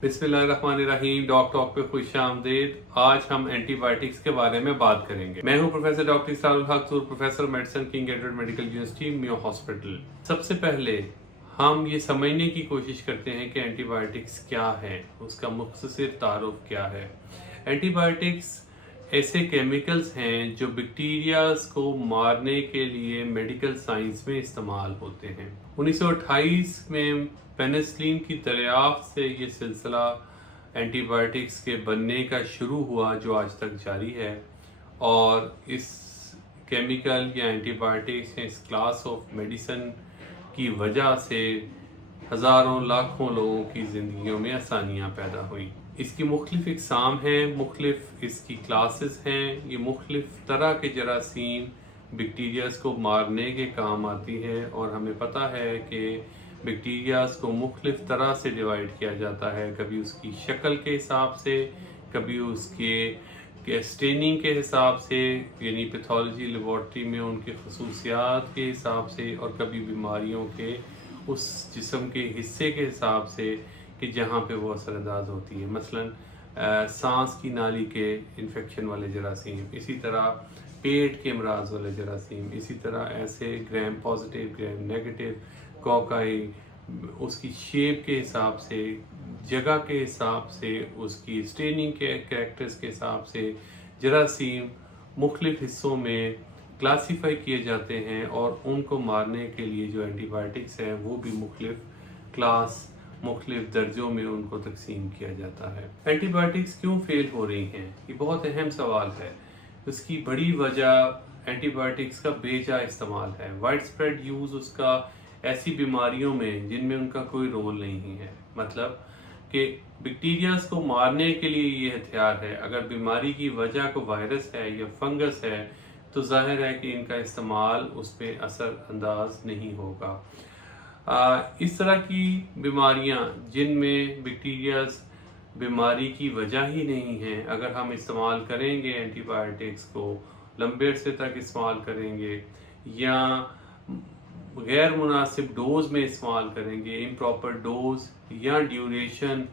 बिस्मिल्लाहिर्रहमानिर्रहीम। Dock talk पे खुश आमदीद। आज हम एंटीबायोटिक्स के बारे में बात करेंगे। मैं हूं professor doctor Istarul Haq Toor, professor medicine, King Edward Medical University, Mayo Hospital. सबसे पहले हम ये समझने की कोशिश करते हैं कि एंटीबायोटिक्स क्या है, उसका मुख्तसर तारुफ क्या है। एंटीबायोटिक्स ऐसे केमिकल्स हैं जो बैक्टीरियाज को मारने के लिए मेडिकल साइंस में इस्तेमाल होते हैं। 1928 में पेनिसिलिन की दरियाफ्त से ये सिलसिला एंटीबायोटिक्स के बनने का शुरू हुआ, जो आज तक जारी है। और इस केमिकल या एंटीबायोटिक्स या इस क्लास ऑफ मेडिसिन की वजह से हज़ारों लाखों लोगों की ज़िंदगियों में आसानियाँ पैदा हुई। इसकी मुख्तलिफ इकसाम हैं, मुख्तलिफ इसकी क्लासेस हैं। ये मुख्तलिफ तरह के जरासीम बैक्टीरियाज को मारने के काम आती है। और हमें पता है कि बैक्टीरियाज को मुख्तलिफ तरह से डिवाइड किया जाता है, कभी उसकी शक्ल के हिसाब से, कभी उसके स्टेनिंग के हिसाब से, यानी पैथोलॉजी लेबॉर्ट्री में उनकी खसूसियात के हिसाब से, और कभी बीमारियों के उस जिस्म के हिस्से के हिसाब से कि जहाँ पे वो असरअंदाज होती है। मसलन सांस की नाली के इन्फेक्शन वाले जरासीम, इसी तरह पेट के अमराज वाले जरासीम, इसी तरह ऐसे ग्राम पॉजिटिव, ग्राम नेगेटिव, कॉकाई, उसकी शेप के हिसाब से, जगह के हिसाब से, उसकी स्टेनिंग के कैरेक्टर्स के हिसाब से जरासीम मुख्तलिफ हिस्सों में क्लासीफाई किए जाते हैं। और उनको मारने के लिए जो एंटीबायोटिक्स हैं वो भी मुख्तलिफ क्लास, मुख्तलिफ दर्जों में उनको तकसीम किया जाता है। एंटीबायोटिक्स क्यों फेल हो रही हैं, ये बहुत अहम सवाल है। उसकी बड़ी वजह एंटीबायोटिक्स का बेजा इस्तेमाल है, वाइड स्प्रेड यूज़ उसका ऐसी बीमारियों में जिनमें उनका कोई रोल नहीं है। मतलब कि बैक्टीरियाज को मारने के लिए ये हथियार है। अगर बीमारी की वजह को वायरस है या फंगस है तो जाहिर है कि इनका इस्तेमाल उस पर असर अंदाज नहीं होगा। इस तरह की बीमारियां जिनमें बैक्टीरियाज बीमारी की वजह ही नहीं है, अगर हम इस्तेमाल करेंगे एंटीबायोटिक्स को, लंबे अरसे तक इस्तेमाल करेंगे या गैर मुनासिब डोज में इस्तेमाल करेंगे, इम्प्रॉपर डोज या ड्यूरेशन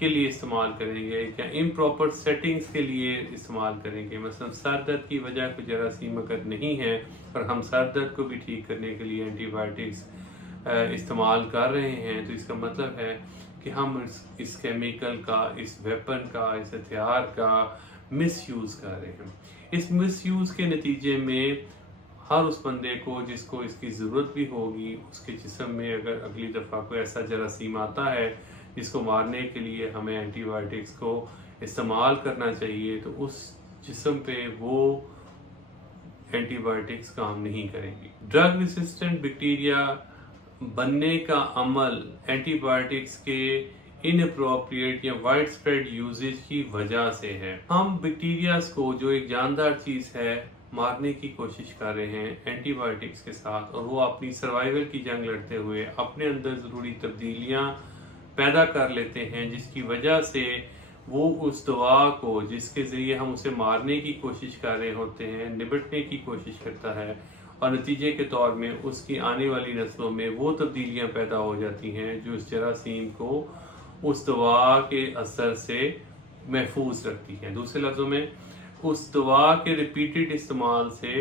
के लिए इस्तेमाल करेंगे, या इम्प्रॉपर सेटिंग्स के लिए इस्तेमाल करेंगे। मतलब सर दर्द की वजह को जरासीम अगर नहीं है और हम सर दर्द को भी ठीक करने के लिए एंटीबायोटिक्स इस्तेमाल कर रहे हैं, तो इसका मतलब है कि हम इस केमिकल का, इस वेपन का, इस हथियार का मिसयूज़ कर रहे हैं। इस मिसयूज़ के नतीजे में हर उस बंदे को जिसको इसकी ज़रूरत भी होगी, उसके जिस्म में अगर अगली दफ़ा कोई ऐसा जरासीम आता है जिसको मारने के लिए हमें एंटीबायोटिक्स को इस्तेमाल करना चाहिए, तो उस जिस्म पे वो एंटीबायोटिक्स काम नहीं करेंगी। ड्रग रेसिस्टेंट बैक्टीरिया बनने का अमल एंटीबायोटिक्स के इनअप्रोप्रिएट या वाइड स्प्रेड यूजेज की वजह से है। हम बैक्टीरियाज को, जो एक जानदार चीज़ है, मारने की कोशिश कर रहे हैं एंटीबायोटिक्स के साथ, और वो अपनी सर्वाइवल की जंग लड़ते हुए अपने अंदर ज़रूरी तब्दीलियां पैदा कर लेते हैं, जिसकी वजह से वो उस दवा को जिसके ज़रिए हम उसे मारने की कोशिश कर रहे होते हैं, निपटने की कोशिश करता है, और नतीजे के तौर में उसकी आने वाली नस्लों में वो तब्दीलियां पैदा हो जाती हैं जो इस जरासीम को उस दवा के असर से महफूज रखती हैं। दूसरे लफ्ज़ों में, उस दवा के रिपीटेड इस्तेमाल से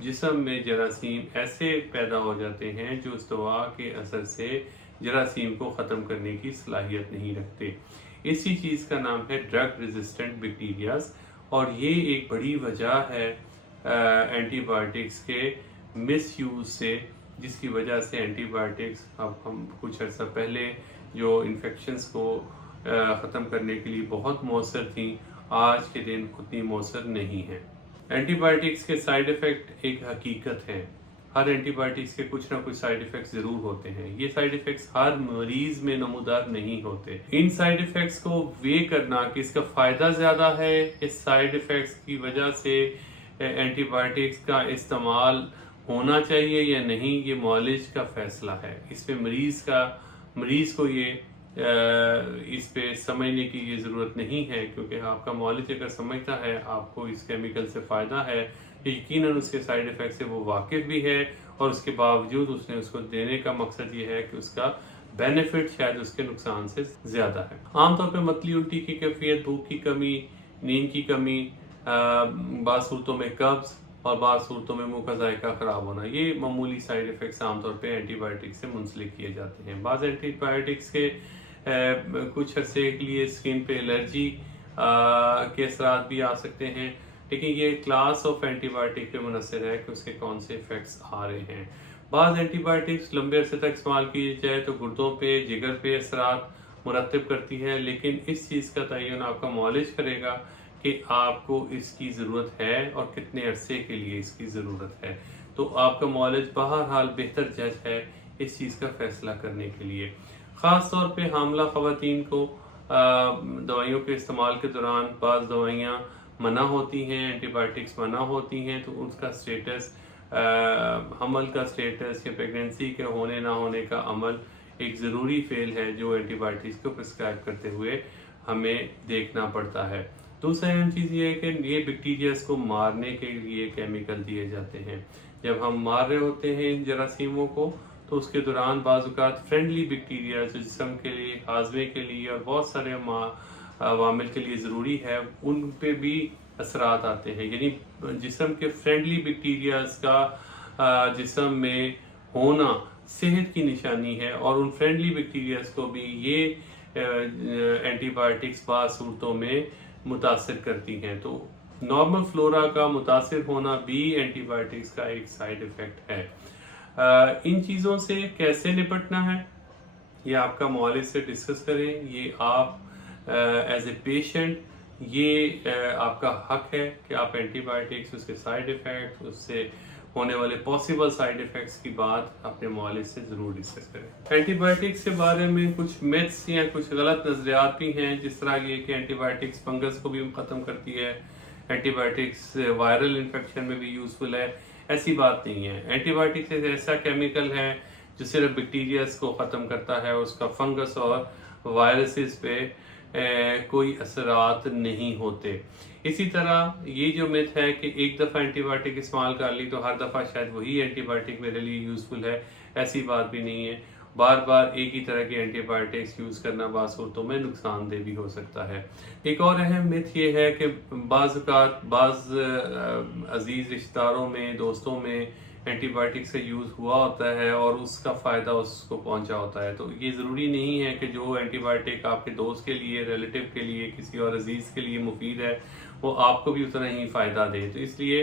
जिस्म में जरासीम ऐसे पैदा हो जाते हैं जो उस दवा के असर से जरासीम को ख़त्म करने की सलाहियत नहीं रखते। इसी चीज़ का नाम है ड्रग रेजिस्टेंट बैक्टीरियाज, और ये एक बड़ी वजह है एंटीबायोटिक्स के मिसयूज़ से, जिसकी वजह से एंटीबायोटिक्स, अब हम कुछ अर्सा पहले जो इन्फेक्शंस को ख़त्म करने के लिए बहुत मौसर थी, आज के दिन उतनी मौसर नहीं है। एंटीबायोटिक्स के साइड इफ़ेक्ट एक हकीकत है। हर एंटीबायोटिक्स के कुछ ना कुछ साइड इफ़ेक्ट्स ज़रूर होते हैं। ये साइड इफ़ेक्ट्स हर मरीज़ में नमूदार नहीं होते। इन साइड इफ़ेक्ट्स को वे करना कि इसका फ़ायदा ज़्यादा है, इस साइड इफ़ेक्ट्स की वजह से एंटीबायोटिक्स का इस्तेमाल होना चाहिए या नहीं, ये मौलिज का फ़ैसला है। इस पे मरीज़ को ये इस पे समझने की ये ज़रूरत नहीं है, क्योंकि आपका मौलिज अगर समझता है आपको इस केमिकल से फ़ायदा है, यकीनन उसके साइड इफ़ेक्ट से वो वाकिफ़ भी है, और उसके बावजूद उसने उसको देने का मकसद ये है कि उसका बेनिफिट शायद उसके नुकसान से ज़्यादा है। आमतौर पर मतली उल्टी की कैफियत, भूख की कमी, नींद की कमी, बाज़ सूरतों में कब्ज़ और बाज़ सूरतों में मुंह का जायका ख़राब होना, ये मामूली साइड इफ़ेक्ट्स आमतौर पे एंटीबायोटिक से मुंसलिक किए जाते हैं। बाज़ एंटीबायोटिक्स के कुछ अरसे के लिए स्किन पे एलर्जी के असरात भी आ सकते हैं, लेकिन ये क्लास ऑफ एंटीबायोटिक पे मुनहसर है कि उसके कौन से इफ़ेक्ट्स आ रहे हैं। बाज़ एंटीबायोटिक्स लंबे अरसे तक इस्तेमाल की जाए तो गुर्दों पे, जिगर पे असरात मुरतब करती है, लेकिन इस चीज़ का तयन आपका मॉलिज करेगा कि आपको इसकी ज़रूरत है और कितने अरसे के लिए इसकी ज़रूरत है। तो आपका मॉलिज बहरहाल बेहतर जज है इस चीज़ का फ़ैसला करने के लिए। ख़ास तौर पे हामला ख़वातीन को दवाइयों के इस्तेमाल के दौरान बाज़ दवाइयाँ मना होती हैं, एंटीबायोटिक्स मना होती हैं, तो उसका स्टेटस हमल का स्टेटस या प्रेगनेंसी के होने ना होने का अमल एक ज़रूरी फेल है जो एंटीबायोटिक्स को प्रिस्क्राइब करते हुए हमें देखना पड़ता है। दूसरा अहम चीज़ ये है कि ये बैक्टीरियाज को मारने के लिए केमिकल दिए जाते हैं। जब हम मार रहे होते हैं इन जरासीमों को, तो उसके दौरान बाज़ फ्रेंडली बैक्टीरिया जो जिस्म के लिए, हाजमे के लिए और बहुत सारे अवामिल के लिए ज़रूरी है, उन पे भी असरात आते हैं। यानी जिस्म के फ्रेंडली बैक्टीरियाज का जिस्म में होना सेहत की निशानी है, और उन फ्रेंडली बैक्टीरियाज को भी ये एंटीबायोटिक्स बाज़ सूरतों में मुतासिर करती हैं। तो नॉर्मल फ्लोरा का मुतासिर होना भी एंटीबायोटिक्स का एक साइड इफ़ेक्ट है। इन चीज़ों से कैसे निपटना है ये आपका मुआलिज से डिस्कस करें। ये आप एज ए पेशेंट ये आपका हक है कि आप एंटीबायोटिक्स, उसके साइड इफ़ेक्ट, उससे होने वाले पॉसिबल साइड इफ़ेक्ट्स की बात अपने मुआलिज से ज़रूर डिस्कस करें। एंटीबायोटिक्स के बारे में कुछ मिथ्स या कुछ गलत नज़रियात भी हैं, जिस तरह ये कि एंटीबायोटिक्स फंगस को भी ख़त्म करती है, एंटीबायोटिक्स वायरल इन्फेक्शन में भी यूज़फुल है। ऐसी बात नहीं है। एंटीबायोटिक्स एक ऐसा केमिकल है जो सिर्फ बैक्टीरियाज को ख़त्म करता है, उसका फंगस और वायरसेस पे कोई असरात नहीं होते। इसी तरह ये जो मिथ है कि एक दफ़ा एंटीबायोटिक इस्तेमाल कर ली तो हर दफ़ा शायद वही एंटीबायोटिक मेरे लिए यूज़फुल है, ऐसी बात भी नहीं है। बार बार एक ही तरह के एंटीबायोटिक्स यूज़ करना बाज़ सूरतों में नुकसानदेह भी हो सकता है। एक और अहम मिथ ये है कि बाज़ अजीज़ रिश्तेदारों में, दोस्तों में एंटीबायोटिक्स का यूज़ हुआ होता है और उसका फ़ायदा उसको पहुंचा होता है। तो ये ज़रूरी नहीं है कि जो एंटीबायोटिक आपके दोस्त के लिए, रिलेटिव के लिए, किसी और अजीज़ के लिए मुफीद है, वो आपको भी उतना ही फ़ायदा दे। तो इसलिए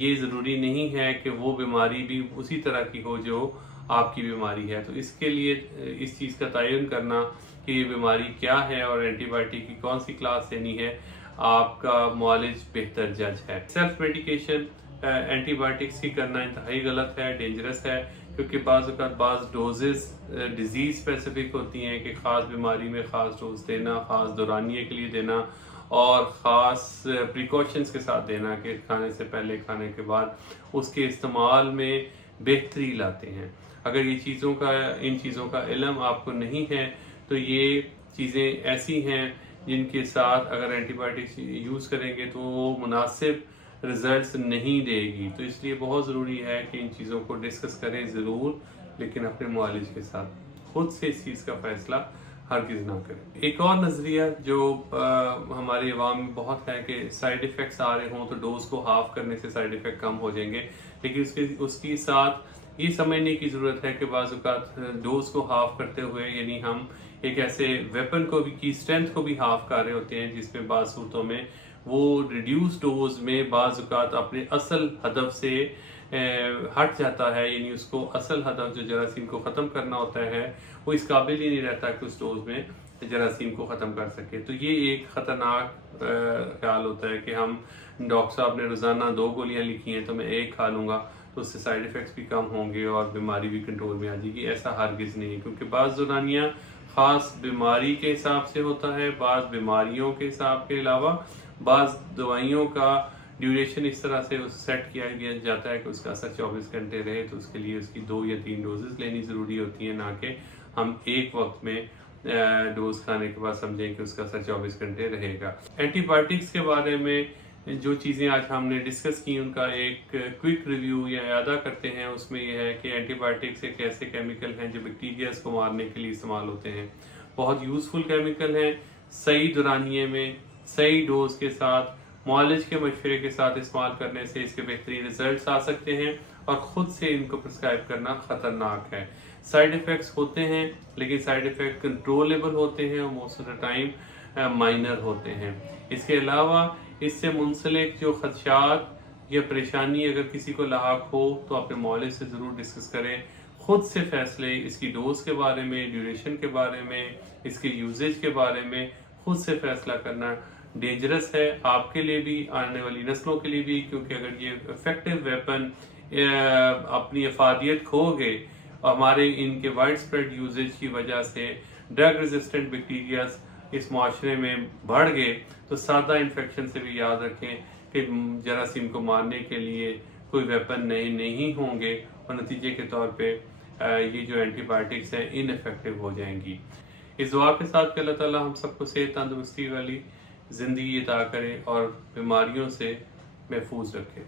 ये ज़रूरी नहीं है कि वो बीमारी भी उसी तरह की हो जो आपकी बीमारी है। तो इसके लिए इस चीज़ का तयन करना कि ये बीमारी क्या है और एंटीबायोटिक की कौन सी क्लास लेनी है, आपका मुआलिज बेहतर जज है। सेल्फ मेडिकेशन एंटीबायोटिक्स की करना इंतहाई गलत है, डेंजरस है, क्योंकि बाज़ डोजेस डिजीज़ स्पेसिफिक होती हैं कि ख़ास बीमारी में ख़ास डोज देना, ख़ास दौरानिए के लिए देना और ख़ास प्रिकॉशंस के साथ देना कि खाने से पहले, खाने के बाद उसके इस्तेमाल में बेहतरी लाते हैं। अगर इन चीज़ों का इल्म आपको नहीं है तो ये चीज़ें ऐसी हैं जिनके साथ अगर एंटीबायोटिक्स यूज़ करेंगे तो वो मुनासिब रिजल्ट्स नहीं देगी। तो इसलिए बहुत ज़रूरी है कि इन चीज़ों को डिस्कस करें ज़रूर, लेकिन अपने मुआलिज के साथ। खुद से इस चीज़ का फ़ैसला हरगिज़ ना करें। एक और नज़रिया जो हमारे अवाम में बहुत है कि साइड इफ़ेक्ट्स आ रहे हों तो डोज को हाफ करने से साइड इफ़ेक्ट कम हो जाएंगे, लेकिन उसकी साथ ये समझने की ज़रूरत है कि बाज़ औक़ात डोज को हाफ करते हुए यानी हम एक ऐसे वेपन को भी की स्ट्रेंथ को भी हाफ कर रहे होते हैं जिसमें बाज़ सूरतों में वो रिड्यूस डोज में बाज़ औक़ात अपने असल हदफ से हट जाता है, यानी उसको असल हदफ जो जरासीम को ख़त्म करना होता है वो इस काबिल ही नहीं रहता कि उस डोज में जरासीम को ख़त्म कर सके। तो ये एक ख़तरनाक ख्याल होता है कि हम डॉक्टर साहब ने रोज़ाना 2 गोलियाँ लिखी हैं तो मैं एक खा लूँगा तो उससे साइड इफ़ेक्ट्स भी कम होंगे और बीमारी भी कंट्रोल में आ जाएगी। ऐसा हरगिज़ नहीं है, क्योंकि बाज़ दौरानियाँ ख़ास बीमारी के हिसाब से होता है, बाज़ बीमारियों के हिसाब के अलावा बाज़ दवाइयों का ड्यूरेशन इस तरह से सेट किया जाता है कि उसका असर 24 घंटे रहे, तो उसके लिए उसकी 2 या 3 डोजेस लेनी ज़रूरी होती है, ना कि हम एक वक्त में डोज खाने के बाद समझें कि उसका असर 24 घंटे रहेगा। एंटीबायोटिक्स के बारे में جو چیزیں آج ہم نے ڈسکس کی ان کا ایک کوئک ریویو یا اعادہ کرتے ہیں. اس میں یہ ہے کہ اینٹی بایوٹکس ایک ایسے کیمیکل ہیں جو بیکٹیریاز کو مارنے کے لیے استعمال ہوتے ہیں. بہت یوزفل کیمیکل ہیں. صحیح دورانیے میں صحیح ڈوز کے ساتھ معالج کے مشورے کے ساتھ استعمال کرنے سے اس کے بہترین ریزلٹس آ سکتے ہیں اور خود سے ان کو پرسکرائب کرنا خطرناک ہے. سائیڈ ایفیکٹس ہوتے ہیں لیکن سائیڈ ایفیکٹ کنٹرولبل ہوتے ہیں اور most of the time minor ہوتے ہیں. اس کے علاوہ اس سے منسلک جو خدشات یا پریشانی اگر کسی کو لاحق ہو تو اپنے معالج سے ضرور ڈسکس کریں. خود سے فیصلے اس کی ڈوز کے بارے میں، ڈیوریشن کے بارے میں، اس کی یوزیج کے بارے میں خود سے فیصلہ کرنا ڈینجرس ہے آپ کے لیے بھی، آنے والی نسلوں کے لیے بھی، کیونکہ اگر یہ افیکٹو ویپن اپنی افادیت کھو گئے اور ہمارے ان کے وائڈ اسپریڈ یوزیج کی وجہ سے ڈرگ ریزسٹنٹ بیکٹیریاز اس معاشرے میں بڑھ گئے تو سادہ انفیکشن سے بھی یاد رکھیں کہ جراثیم کو مارنے کے لیے کوئی ویپن نئے نہیں ہوں گے اور نتیجے کے طور پہ یہ جو اینٹی بایوٹکس ہیں ان افیکٹو ہو جائیں گی. اس دعا کے ساتھ کہ اللہ تعالیٰ ہم سب کو صحت تندرستی والی زندگی عطا کرے اور بیماریوں سے محفوظ رکھے.